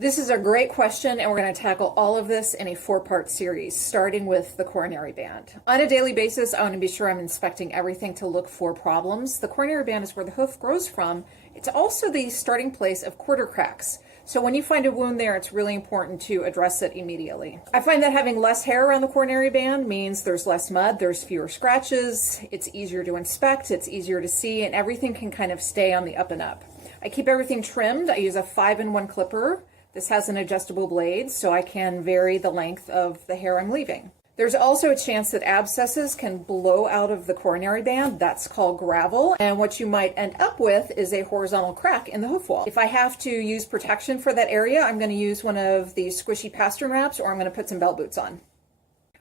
This is a great question, and we're going to tackle all of this in a 4-part series, starting with the coronary band. On a daily basis, I want to be sure I'm inspecting everything to look for problems. The coronary band is where the hoof grows from. It's also the starting place of quarter cracks. So when you find a wound there, it's really important to address it immediately. I find that having less hair around the coronary band means there's less mud, there's fewer scratches, it's easier to inspect, it's easier to see, and everything can kind of stay on the up and up. I keep everything trimmed. I use a 5-in-1 clipper. This has an adjustable blade, so I can vary the length of the hair I'm leaving. There's also a chance that abscesses can blow out of the coronary band. That's called gravel. And what you might end up with is a horizontal crack in the hoof wall. If I have to use protection for that area, I'm going to use one of these squishy pastern wraps, or I'm going to put some belt boots on.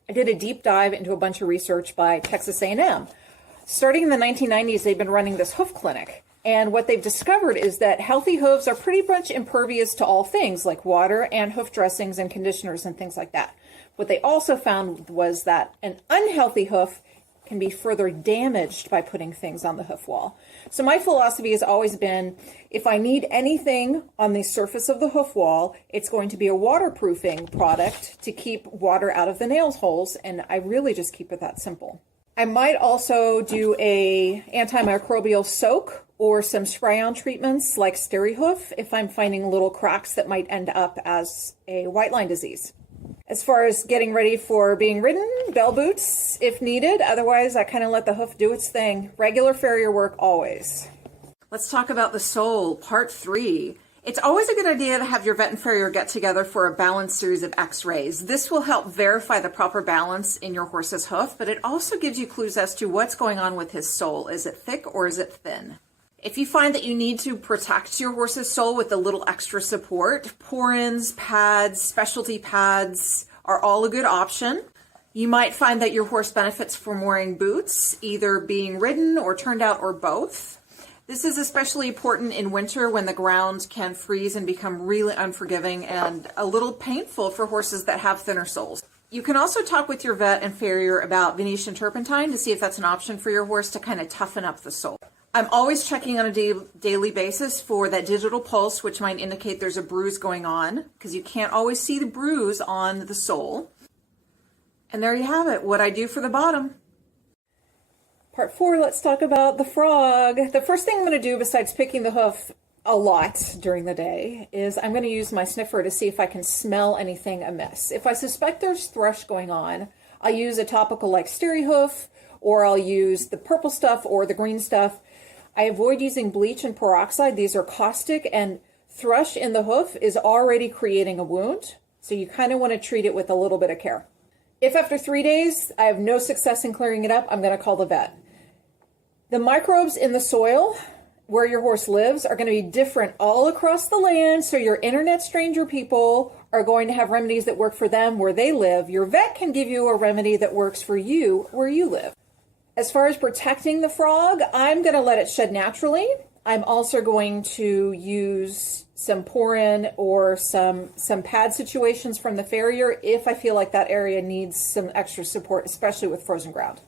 I did a deep dive into a bunch of research by Texas A&M. Starting in the 1990s, they've been running this hoof clinic. And what they've discovered is that healthy hooves are pretty much impervious to all things like water and hoof dressings and conditioners and things like that. What they also found was that an unhealthy hoof can be further damaged by putting things on the hoof wall. So my philosophy has always been, if I need anything on the surface of the hoof wall, it's going to be a waterproofing product to keep water out of the nail holes, and I really just keep it that simple. I might also do a antimicrobial soak or some spray-on treatments like Hoof if I'm finding little cracks that might end up as a white line disease. As far as getting ready for being ridden, bell boots if needed. Otherwise, I kind of let the hoof do its thing. Regular farrier work always. Let's talk about the sole, part 3. It's always a good idea to have your vet and farrier get together for a balanced series of x-rays. This will help verify the proper balance in your horse's hoof, but it also gives you clues as to what's going on with his sole. Is it thick or is it thin? If you find that you need to protect your horse's sole with a little extra support, pour-ins, pads, specialty pads are all a good option. You might find that your horse benefits from wearing boots, either being ridden or turned out or both. This is especially important in winter when the ground can freeze and become really unforgiving and a little painful for horses that have thinner soles. You can also talk with your vet and farrier about Venetian turpentine to see if that's an option for your horse to kind of toughen up the sole. I'm always checking on a daily basis for that digital pulse, which might indicate there's a bruise going on, because you can't always see the bruise on the sole. And there you have it, what I do for the bottom. Part 4, let's talk about the frog. The first thing I'm going to do, besides picking the hoof a lot during the day, is I'm going to use my sniffer to see if I can smell anything amiss. If I suspect there's thrush going on, I'll use a topical like Hoof, or I'll use the purple stuff or the green stuff. I avoid using bleach and peroxide. These are caustic, and thrush in the hoof is already creating a wound, so you kind of want to treat it with a little bit of care. If after 3 days I have no success in clearing it up, I'm going to call the vet. The microbes in the soil where your horse lives are going to be different all across the land, so your internet stranger people are going to have remedies that work for them where they live. Your vet can give you a remedy that works for you where you live. As far as protecting the frog, I'm going to let it shed naturally. I'm also going to use some pour-in or some pad situations from the farrier if I feel like that area needs some extra support, especially with frozen ground.